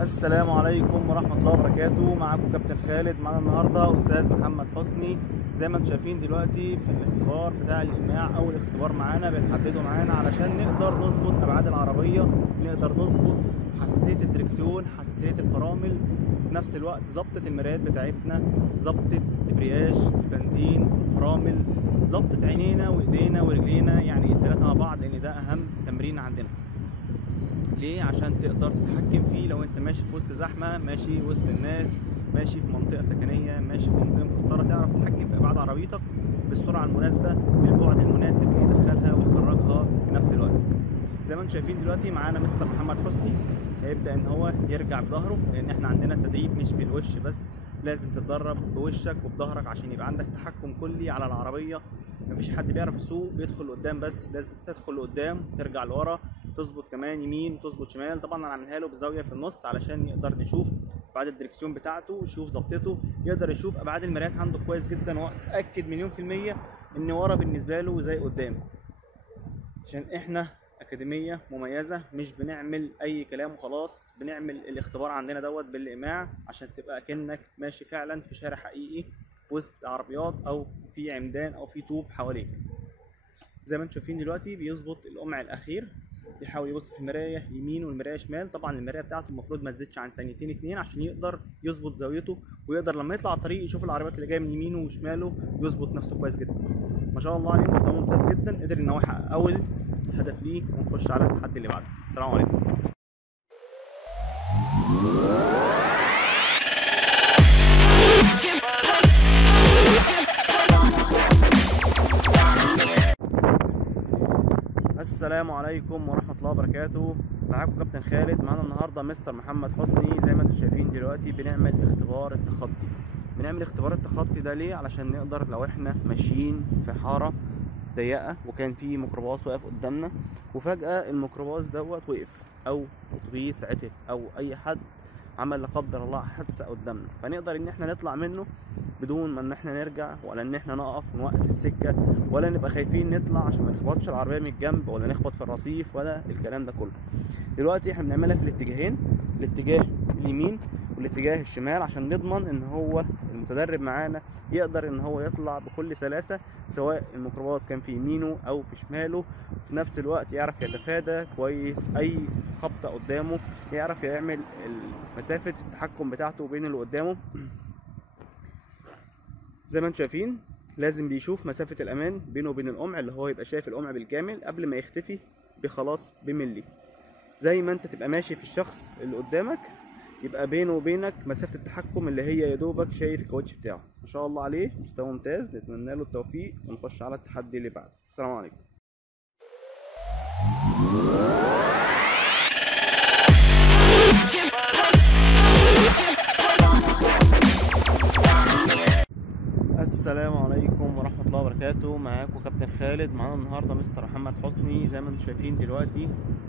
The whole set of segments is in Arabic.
السلام عليكم ورحمة الله وبركاته. معاكم كابتن خالد. معانا النهارده استاذ محمد حسني. زي ما انتم شايفين دلوقتي في الاختبار بتاع الإيماع، اول اختبار معانا بنحدده معانا علشان نقدر نظبط ابعاد العربية، نقدر نظبط حساسية الدركسيون، حساسية الفرامل، في نفس الوقت ظبطة المرايات بتاعتنا، ظبطة دبرياج البنزين، فرامل، ظبطة عينينا وايدينا ورجلينا، يعني الثلاثة مع بعض، لان ده اهم تمرين عندنا. ليه؟ عشان تقدر تتحكم فيه لو انت ماشي في وسط زحمه، ماشي وسط الناس، ماشي في منطقه سكنيه، ماشي في منطقه مكسره، تعرف تتحكم في ابعاد عربيتك بالسرعه المناسبه، بالبعد المناسب اللي يدخلها ويخرجها في نفس الوقت. زي ما انتم شايفين دلوقتي معانا مستر محمد حسني هيبدا ان هو يرجع بظهره، لان احنا عندنا التدريب مش بالوش بس، لازم تتدرب بوشك وبظهرك عشان يبقى عندك تحكم كلي على العربيه. مفيش حد بيعرف يسوق بيدخل لقدام بس، لازم تدخل لقدام ترجع لورا، تظبط كمان يمين وتظبط شمال. طبعا انا عاملها له بزاويه في النص علشان يقدر نشوف ابعاد الدركسيون بتاعته، يشوف ظبطته، يقدر يشوف ابعاد المرايات عنده كويس جدا، واتاكد مليون في الميه ان ورا بالنسبه له زي قدام. عشان احنا اكاديميه مميزه، مش بنعمل اي كلام وخلاص، بنعمل الاختبار عندنا دوت بالايماع عشان تبقى كأنك ماشي فعلا في شارع حقيقي في وسط عربيات او في عمدان او في طوب حواليك. زي ما انتم شايفين دلوقتي بيظبط القمع الاخير، بيحاول يبص في المرايه يمين والمرايه شمال. طبعا المرايه بتاعته المفروض ما تزيدش عن ثانيتين اتنين عشان يقدر يظبط زاويته، ويقدر لما يطلع على الطريق يشوف العربيات اللي جايه من يمينه وشماله يظبط نفسه كويس جدا. ما شاء الله عليه، مستوى ممتاز جدا، قدر ان هو يحقق اول هدف ليه، ونخش على التحدي اللي بعده. السلام عليكم. السلام عليكم ورحمة الله وبركاته. معاكم كابتن خالد. معانا النهارده مستر محمد حسني. زي ما انتم شايفين دلوقتي بنعمل اختبار التخطي. بنعمل اختبار التخطي ده ليه؟ علشان نقدر لو احنا ماشيين في حارة ضيقة وكان في ميكروباص واقف قدامنا، وفجأة الميكروباص دوت وقف، او اتوبيس عطل، او اي حد عمل لا قدر الله حادثة قدامنا، فنقدر ان احنا نطلع منه بدون ما ان احنا نرجع، ولا ان احنا نقف نوقف السكة، ولا نبقى خايفين نطلع عشان ما نخبطش العربية من الجنب، ولا نخبط في الرصيف، ولا الكلام ده كله. دلوقتي احنا بنعملها في الاتجاهين، الاتجاه اليمين والاتجاه الشمال، عشان نضمن ان هو المتدرب معانا يقدر ان هو يطلع بكل سلاسة، سواء الميكروباص كان في يمينه او في شماله. في نفس الوقت يعرف يتفادى كويس اي خبطة قدامه، يعرف يعمل مسافة التحكم بتاعته بين اللي قدامه. زي ما انتم شايفين لازم بيشوف مسافة الأمان بينه وبين القمع، اللي هو يبقى شايف القمع بالكامل قبل ما يختفي بخلاص بملي. زي ما انت تبقى ماشي في الشخص اللي قدامك، يبقى بينه وبينك مسافة التحكم اللي هي يا دوبك شايف الكاوتش بتاعه. ما شاء الله عليه، مستوى ممتاز، نتمنى له التوفيق ونخش على التحدي اللي بعده. السلام عليكم. السلام عليكم ورحمة الله وبركاته. معاكم كابتن خالد. معانا النهاردة مستر محمد حسني. زي ما انتم شايفين دلوقتي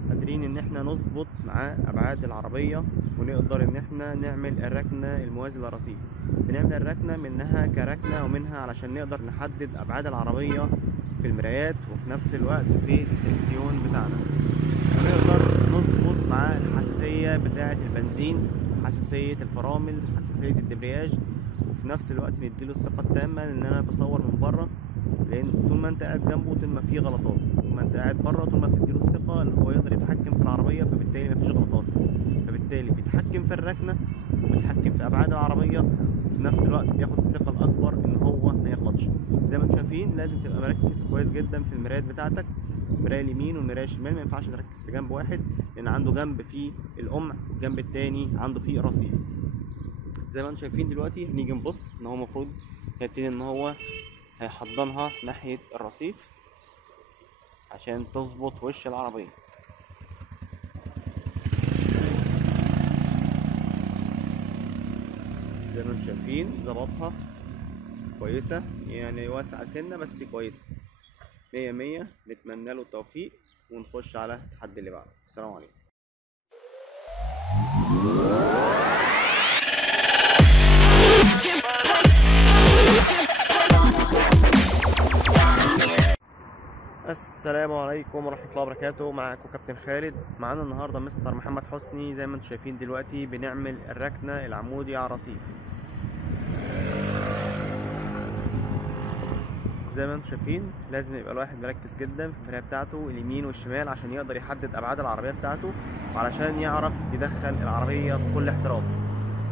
قادرين ان احنا نظبط معاه ابعاد العربية، ونقدر ان احنا نعمل الركنة الموازي للرصيف. بنعمل الركنة منها كركنة، ومنها علشان نقدر نحدد ابعاد العربية في المرايات، وفي نفس الوقت في الدركسيون بتاعنا. ونقدر نظبط معاه الحساسية بتاعة البنزين، حساسية الفرامل، حساسية الدبرياج، وفي نفس الوقت نديله الثقة التامة ان انا بصور من بره، لان طول ما انت قاعد جنبه طول ما فيه غلطات، طول ما انت قاعد بره طول ما بتديله الثقة ان هو يقدر يتحكم في العربية، فبالتالي مفيش غلطات، فبالتالي بيتحكم في الركنة وبيتحكم في ابعاد العربية، وفي نفس الوقت بياخد الثقة الاكبر ان هو ما يغلطش. زي ما انتم شايفين لازم تبقى مركز كويس جدا في المرايات بتاعتك، المراية اليمين والمراية الشمال، ما ينفعش تركز في جنب واحد، لان عنده جنب فيه القمع والجنب التاني عنده فيه رصيف. زي ما انتم شايفين دلوقتي هنيجي نبص ان هو المفروض هيبتدي ان هو هيحضنها ناحية الرصيف عشان تظبط وش العربية. زي ما انتم شايفين ظبطها كويسة، يعني واسعة سنة بس كويسة، 100 100. نتمنى له التوفيق ونخش على التحدي اللي بعده. السلام عليكم. السلام عليكم ورحمة الله وبركاته. معاكم كابتن خالد. معانا النهارده مستر محمد حسني. زي ما انتم شايفين دلوقتي بنعمل الركنة العمودي على الرصيف. زي ما انتم شايفين لازم يبقى الواحد مركز جدا في المراية بتاعته اليمين والشمال عشان يقدر يحدد ابعاد العربية بتاعته، وعلشان يعرف يدخل العربية بكل احتراف.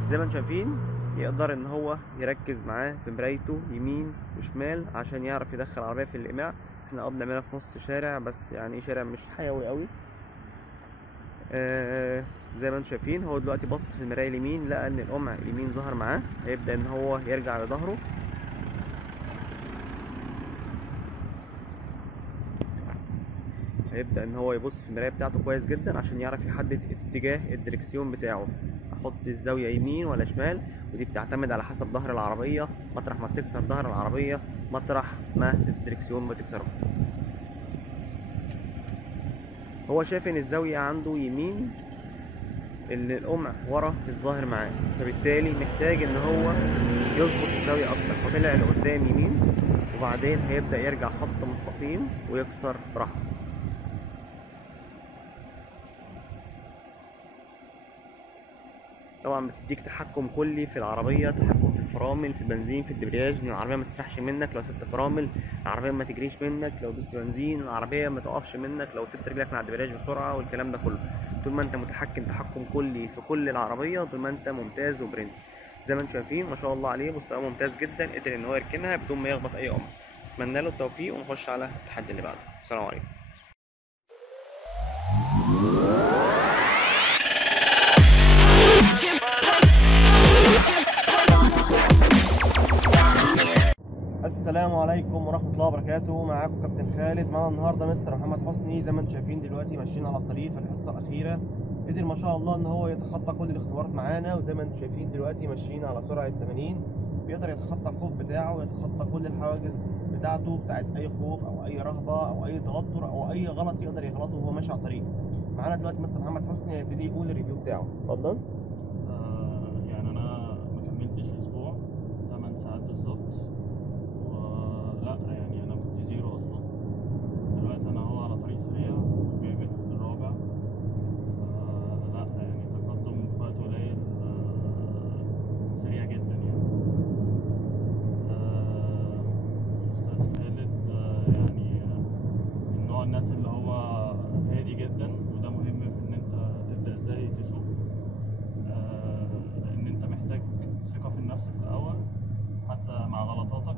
زي ما انتم شايفين يقدر ان هو يركز معاه في مرايته يمين وشمال عشان يعرف يدخل العربية في الاقماع. احنا بنعملها في نص شارع، بس يعني شارع مش حيوي قوي. زي ما انتم شايفين هو دلوقتي بص في المراية اليمين، لقى ان القمع اليمين ظهر معاه، هيبدأ ان هو يرجع لظهره. هيبدأ ان هو يبص في المراية بتاعته كويس جدا عشان يعرف يحدد اتجاه الدركسيون بتاعه، احط الزاوية يمين ولا شمال، ودي بتعتمد على حسب ظهر العربية، مطرح ما بتكسر ظهر العربية مطرح ما الدركسيون بتكسره. هو شايف ان الزاوية عنده يمين، اللي القمع ورا الظاهر معاه، فبالتالي محتاج ان هو يظبط الزاوية اكتر، فطلع لقدام يمين وبعدين هيبدأ يرجع خط مستقيم ويكسر براحته. طبعا بتديك تحكم كلي في العربية، تحكم في الفرامل، في البنزين، في الدبرياج، ان العربية ما تسرحش منك لو سبت فرامل، العربية ما تجريش منك لو دوست بنزين، العربية ما تقفش منك لو سبت رجلك من على الدبرياج بسرعة، والكلام ده كله. طول ما انت متحكم تحكم كلي في كل العربية طول ما انت ممتاز وبرنس. زي ما انتم شايفين ما شاء الله عليه مستواه ممتاز جدا، قدر ان هو يركنها بدون ما يخبط اي قمر. اتمنى له التوفيق ونخش على التحدي اللي بعده. السلام عليكم. السلام عليكم ورحمة الله وبركاته. معاكم كابتن خالد. معانا النهارده مستر محمد حسني. زي ما انتم شايفين دلوقتي ماشيين على الطريق في الحصة الأخيرة. قدر ما شاء الله ان هو يتخطى كل الاختبارات معانا، وزي ما انتم شايفين دلوقتي ماشيين على سرعة 80. بيقدر يتخطى الخوف بتاعه ويتخطى كل الحواجز بتاعته بتاعت أي خوف أو أي رهبة أو أي توتر أو أي غلط يقدر يغلطه وهو ماشي على الطريق. معانا دلوقتي مستر محمد حسني هيبتدي يقول الريفيو بتاعه. اتفضل. يعني أنا ما كملتش أسبوع، 8 ساعات بالظبط. لا يعني أنا كنت زيرو أصلا. دلوقتي أنا هو على طريق سريع وجايب الرابع، لا يعني تقدم في وقت قليل سريع جدا يعني. أستاذ خالد يعني من نوع الناس اللي هو هادي جدا، وده مهم في إن أنت تبدأ إزاي تسوق. لأن أنت محتاج ثقة في النفس في الأول، حتى مع غلطاتك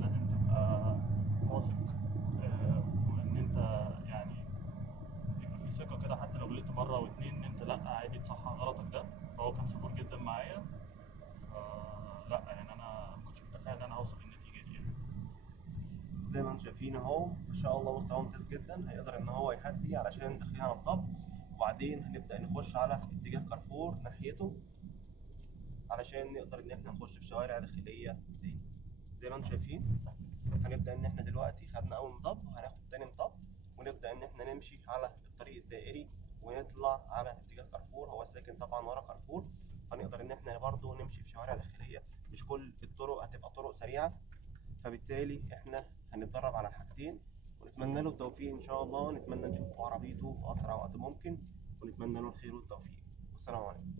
لازم تبقى واثق، وإن أنت يعني يبقى في ثقة كده، حتى لو غلطت مرة أو اتنين إن أنت لأ عادي تصحح غلطك ده. فهو كان صبور جدا معايا، فلا يعني أنا مكنتش متخيل إن أنا هوصل للنتيجة دي يعني. زي ما انتم شايفين اهو ما شاء الله مستواه ممتاز جدا. هيقدر ان هو يهدي علشان داخلين على الطب، وبعدين هنبدأ نخش على اتجاه كارفور ناحيته علشان نقدر ان احنا نخش في شوارع داخلية تاني. زي ما انتم شايفين هنبدأ ان احنا دلوقتي خدنا اول مطب، هناخد تاني مطب ونبدأ ان احنا نمشي على الطريق الدائري ونطلع على اتجاه كارفور. هو ساكن طبعا ورا كارفور، فنقدر ان احنا برضو نمشي في شوارع داخلية. مش كل الطرق هتبقى طرق سريعة، فبالتالي احنا هنتدرب على الحاجتين، ونتمنى له التوفيق ان شاء الله. نتمنى نشوفه عربيته في اسرع وقت ممكن، ونتمنى له الخير والتوفيق. والسلام عليكم.